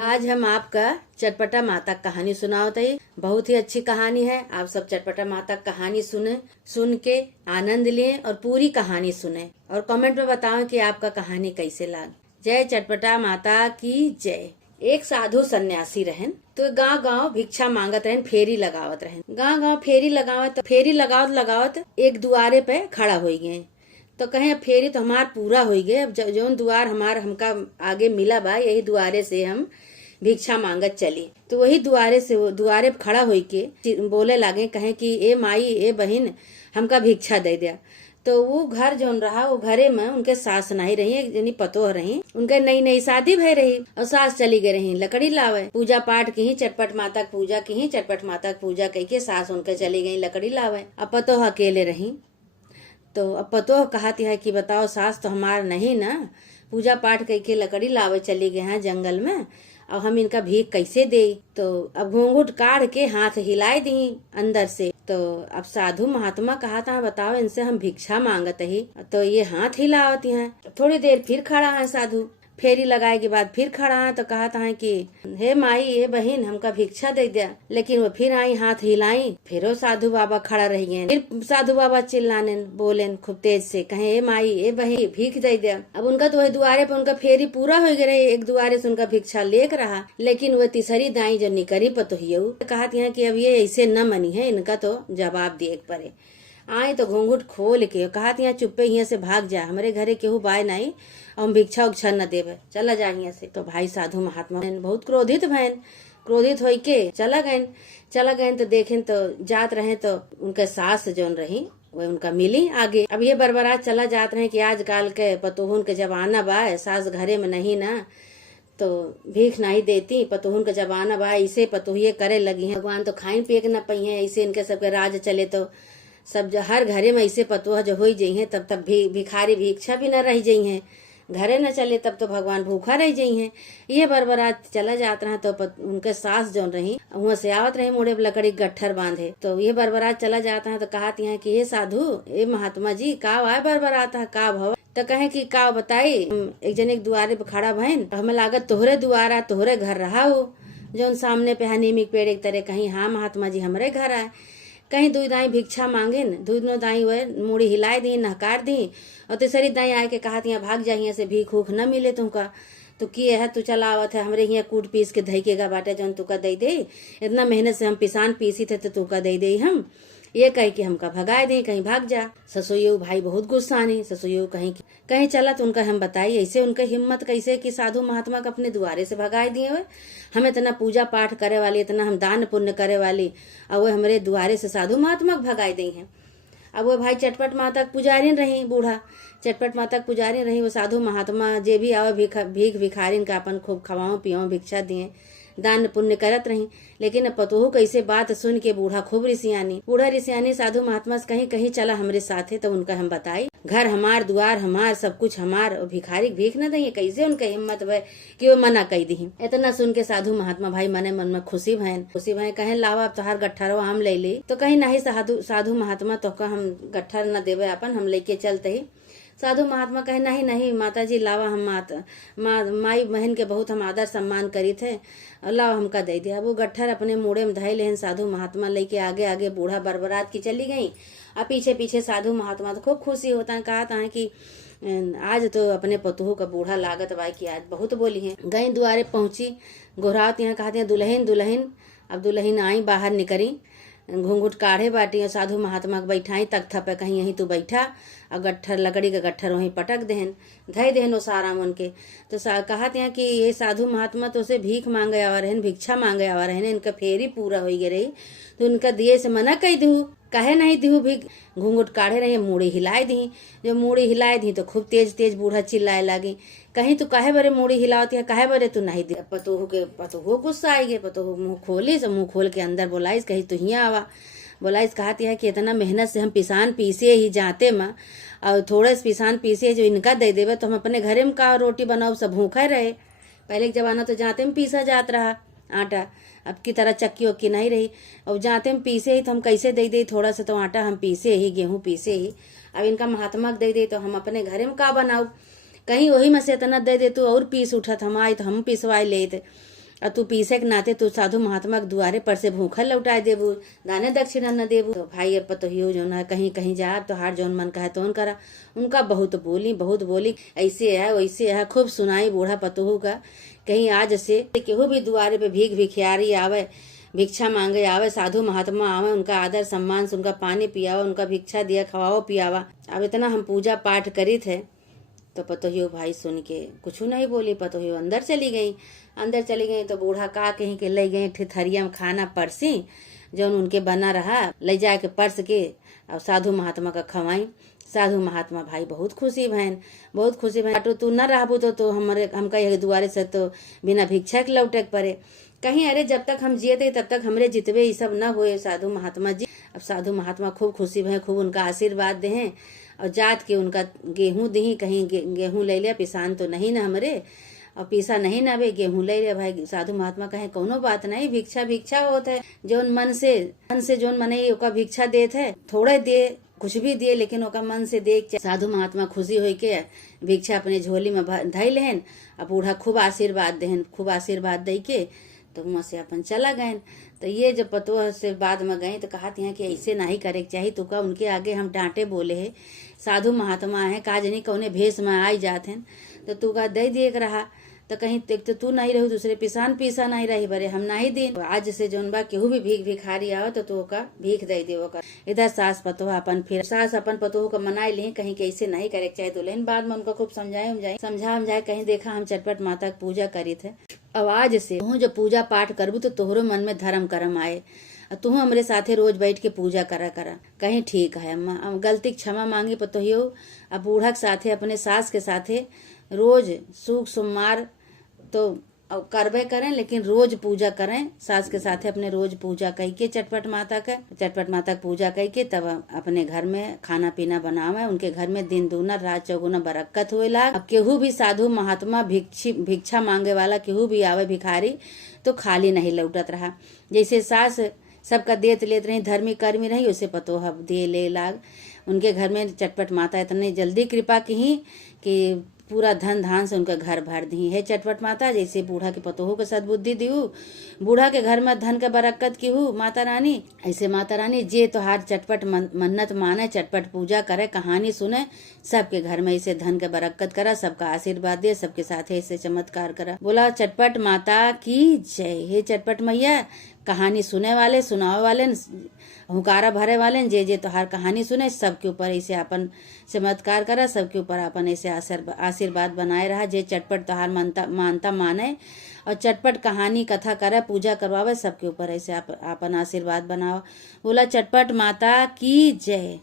आज हम आपका चटपटा माता कहानी सुनावत है। बहुत ही अच्छी कहानी है। आप सब चटपटा माता कहानी सुन के आनंद लें और पूरी कहानी सुने और कमेंट में बताएं कि आपका कहानी कैसे लगा। जय चटपटा माता की जय। एक साधु सन्यासी रहन तो गांव गांव भिक्षा मांगत रहन, फेरी लगावत रहन। गांव गांव फेरी लगावत एक दुआरे पे खड़ा हो गए। तो कहे फेरी तो हमार पूरा हो गए। अब जौन दुआर हमका आगे मिला बा, यही दुआरे से हम भिक्षा मांगत चली। तो वही दुआरे पे खड़ा होई के बोले लागे, कहे कि ए माई ए बहिन हमका भिक्षा दे दिया। तो वो घर जौन रहा, वो घरे में उनके सास नहीं रही, एक जनी पतोह रही। उनके नई नई शादी भय रही और सास चली गई रही लकड़ी लावे। पूजा पाठ की ही चटपट माता की पूजा कही के सास उनके चली गई लकड़ी लावे। अब पतोह अकेले रही। तो अब पतोह कहती है कि बताओ सास तो हमार नहीं ना, पूजा पाठ करके लकड़ी लावे चली गए हैं जंगल में, अब हम इनका भीख कैसे दे। तो अब घूंघट काढ़ के हाथ हिलाई दी अंदर से। तो अब साधु महात्मा कहा था बताओ इनसे हम भिक्षा मांगत ही। तो ये हाथ हिलावती हैं। थोड़ी देर फिर खड़ा है साधु, फेरी लगाए के बाद फिर खड़ा है। तो कहता है कि हे माई हे बहन हमका भिक्षा दे दिया। लेकिन वो फिर आई हाथ हिलाई, फिर वो साधु बाबा खड़ा रह गए। फिर साधु बाबा चिल्लाने बोले खूब तेज से, कहे हे माई हे बहन भीख दे दिया। अब उनका तो वही दुआरे पे उनका फेरी पूरा हो गया। एक दुआरे से उनका भिक्षा लेक रहा, लेकिन वह तीसरी दाई जो निकरी पतोहियू कहती है कि अब ये ऐसे न मनी है, इनका तो जवाब दिए पड़े। आए तो घूंघट खोल के कहती है चुप्पे यहाँ से भाग जा, हमारे घरे केहू बाय नहीं, हम भिक्षा उक्षा न देवे, चला जा यहाँ से। तो भाई साधु महात्मा बहुत क्रोधित हो के चला गए। तो देखें तो जात रहे तो उनके सास जौन रही वो उनका मिली आगे। अब ये बरबरात चला जात रहे कि आजकल के पतोहन के जमाना बा, सास घरे में नहीं ना तो भीख नहीं देती, पतोहन के जमाना बा, इसे पतोहिए करे लगी है। भगवान तो खाइन पिए के न पई है, ऐसे इनके सबके राज चले तो सब हर घरे में ऐसे पतोह जो हो जाई है, तब तक भिखारी भिक्षा भी न रह जाई है। घरे न चले तब तो भगवान भूखा रह जाई है। ये बरबरात चला जात रहा तो उनके सास जौन रही वहाँ से आवत रही मुड़े लकड़ी गट्ठर बांधे। तो ये बरबरात चला जाता है तो कहती है कि ये साधु ये महात्मा जी का आए बरबरात है का भव। तो कहे कि का बताई, एक जन एक दुआरे पे खड़ा भैन, हमें लागत तोहरे दुआरा तोहरे घर रहा हो जौन सामने पे है नीमी पेड़ एक तरह। कहीं हाँ महात्मा जी हमरे घर आए। कहीं दुई दाई भिक्षा मांगिन, दोनों दाई वे मुड़ी हिलाए दी नहकार दी। और तीसरी दाई आए के कहती है भाग जाइए से भीख उख न मिले तुमका। तो किए है तू चला आवत है हमरे यहाँ कूट पीस के धई के गा बाटे जौन तुका दे दे, इतना मेहनत से हम पिसान पीसी थे तो तुका दे दे हम, ये कही कि हमका भगाए दे कहीं भाग जा। ससुयू भाई बहुत गुस्सा नहीं, ससुयू कहीं चला तो उनका हम बताई ऐसे उनके हिम्मत कैसे कि साधु महात्मा को अपने दुआरे से भगाए दिए हुए। हम इतना पूजा पाठ करे वाली, इतना हम दान पुण्य करे वाली, और वो हमारे दुआरे से साधु महात्मा को भगाए दी हैं। अब वो भाई चटपट माता पुजारी रही, बूढ़ा चटपट माता पुजारी रही। वो साधु महात्मा जे भी आवे भीख भिखारिन का अपन खूब खवाओ पियो भिक्षा दिए दान पुण्य करत रही। लेकिन पतोहू कैसे बात सुन के बूढ़ा खूब रिसियानी साधु महात्मा से कहीं कहीं चला हमरे साथे। तो उनका हम बताई घर हमार दुआर हमार सब कुछ हमार, और भिखारी भीख न दही। कैसे उनका हिम्मत भय कि वो मना कही दी। इतना सुन के साधु महात्मा भाई मने मन में खुशी भैन कहे लावा अब तोहार गट्ठर हम ले ली। तो कहीं नहीं साधु महात्मा तो हम गट्ठर न देवे अपन, हम लेके चलते ही। साधु महात्मा कहे नहीं माता जी लावा, हम माई बहन के बहुत हम आदर सम्मान करी थे, लावा हमका दे दिया। वो गट्ठर अपने मुड़े में धई लेहन साधु महात्मा लेके आगे आगे बूढ़ा बरबरात की चली गई। और पीछे पीछे साधु महात्मा तो खूब खुशी होता है, कहा था कि आज तो अपने पतोहू का बूढ़ा लागत बाई की आज बहुत बोली है। गई दुआरे पहुंची, गोहरावत यहाँ कहते हैं दुल्हन। अब दुल्हन आई बाहर निकली, घूंघट काढ़े बाटी और साधु महात्मा के बैठाई तख्ता पे, कहीं यहीं तू बैठा और गट्ठर लकड़ी का गट्ठर वहीं पटक देहन धई देहन वो सारा मन के। तो कहते हैं कि ये साधु महात्मा तो उसे भीख मांगे आवा रहन, भिक्षा मांगे आवा रहन, इनका फेरी पूरा हो गई रही तो उनका दिए से मना कही दू, कहे नहीं दू भीख। घूंघट काढ़े रही मुड़ी हिलाए दी, जो मुड़ी हिलाए दी तो खूब तेज बूढ़ा चिल्लाए लगी, कहीं तू काहे बरे मुड़ी हिलावती है, काहे बरे तू नहीं दे। पतोहू गुस्सा आई गए। पतोहू मुंह खोली तो मुंह खोल के अंदर बोलाइस, कहीं तू ही आवा। बोलाइस कहती है कि इतना मेहनत से हम पिसान पीसे ही जाते माँ, और थोड़े से पिसान पीसे जो इनका दे देवे तो हम अपने घरे में का रोटी बनाओ, सब भूखा रहे। पहले के जमाना तो जाते में पीसा जात रहा आटा, अब की तरह चक्की वक्की नहीं रही। अब जाते में पीसे ही तो हम कैसे दे थोड़ा सा तो आटा हम पीसे ही, गेहूं पीसे ही। अब इनका महात्मा दे तो हम अपने घरे में का बनाऊ, कहीं वही में से इतना दे तू और पीस उठत हम आई तो हम पिसवाई लेते। और तू पीसे के नाते तू साधु महात्मा के दुआरे पर से भूखल लौटाए देबू, दाने दक्षिणा न देबू। तो भाई अब पतोहियो जो है कहीं कहीं जा तो हार जौन मन कहे तोन करा। उनका बहुत बोली, ऐसे है वैसे है, खूब सुनाई बूढ़ा पतोहू का। कहीं आज से केहू भी दुआरे पे भीख भिखियारी आवे, भिक्षा मांगे आवे, साधु महात्मा आवे, उनका आदर सम्मान से उनका पानी पियावा, उनका भिक्षा दिया खवाओ पियावा। अब इतना हम पूजा पाठ करी थे तो पतोहियो भाई सुन के कुछ नहीं बोली। पतोहियो अंदर चली गई तो बूढ़ा का कहीं के ले गए थरिया में खाना परसी जो उनके बना रहा, ले जाके परस के और साधु महात्मा का खवाई। साधु महात्मा भाई बहुत खुशी बहन तू न रहबू तो हमका यह दुआरे से तो बिना भिक्षा के लौटे पड़े। कहीं अरे जब तक हम जिए थे तब तक हमरे जितवे ये सब न हुए साधु महात्मा जी। अब साधु महात्मा खूब खुशी भय, खूब उनका आशीर्वाद दे और जात के उनका गेहूं दी। कहीं गेहूं ले लिया, पिसान तो नहीं ना हमरे और पीसा नहीं ना बे, गेहूं ले लिया। भाई साधु महात्मा कहे कोनो बात नहीं, भिक्षा होत है, जोन मन से जोन मने ओका भिक्षा देत है, थोड़े दे कुछ भी दिए लेकिन ओका मन से दे। साधु महात्मा खुशी होई के भिक्षा अपने झोली में धई लेहन और बूढ़ा खूब आशीर्वाद दे के तो वहां से अपन चला गए। तो ये जब पतोह से बाद में गए तो कहती हैं कि ऐसे नहीं करे चाहिए, तो का उनके आगे हम डांटे बोले है, साधु महात्मा है काज नहीं कौने भेष में आई जाते हैं तो तू का दे दिए रहा। तो कहीं तो तू नहीं रहू, दूसरे पिसान पीसा नहीं रही बरे हम नहीं दी। आज से जोन बा केहू भी भिखारी आओ तो तू का भीख दे दे। इधर सास अपन पतोह को मनाई ली कहीं कैसे नहीं करे चाहिए। तो लेकिन बाद में उनको खूब समझाए कहीं देखा हम चटपट माता की पूजा करी थे। अब आज से तू जो पूजा पाठ करबू तो तोहरो मन में धर्म कर्म आए, तू हमरे साथे रोज बैठ के पूजा करा कहीं ठीक है। अम्मा गलती क्षमा मांगी पतोहियो। अब बूढ़ा के साथे अपने सास के साथे रोज सुख सोमवार तो करबे करें लेकिन रोज पूजा करें। सास के साथे अपने रोज पूजा कही के चटपट माता का पूजा कही के तब अपने घर में खाना पीना बनावे। उनके घर में दिन दूना रात चौगुना बरकत हुए लाग। अब केहू भी साधु महात्मा भिक्षा मांगे वाला केहू भी आवे भिखारी तो खाली नहीं लौटत रहा। जैसे सास सबका देत लेत रही, धर्मी कर्मी रही, उसे पतोह दे ले लाग। उनके घर में चटपट माता इतने जल्दी कृपा की कि पूरा धन धान से उनका घर भर दी है। चटपट माता जैसे बूढ़ा के पतोह के सद्बुद्धि दिहू, बूढ़ा के घर में धन के बरकत की हूँ माता रानी। ऐसे माता रानी जे तोहार चटपट मन्नत माने, चटपट पूजा करे, कहानी सुने, सबके घर में ऐसे धन के बरकत करा, सबका आशीर्वाद दे, सबके साथ ऐसे चमत्कार करा। बोला चटपट माता की जय। हे चटपट मैया कहानी सुने वाले, सुनावे वाले, हुकारा भरे वाले, जे तोहार कहानी सुने सबके ऊपर ऐसे अपन चमत्कार करा, सबके ऊपर अपन ऐसे आशीर्वाद बनाए रहा। जे चटपट तोहार मानता माने और चटपट कहानी कथा करे, पूजा करवावे, सबके ऊपर ऐसे अपन आशीर्वाद बनाओ। बोला चटपट माता की जय।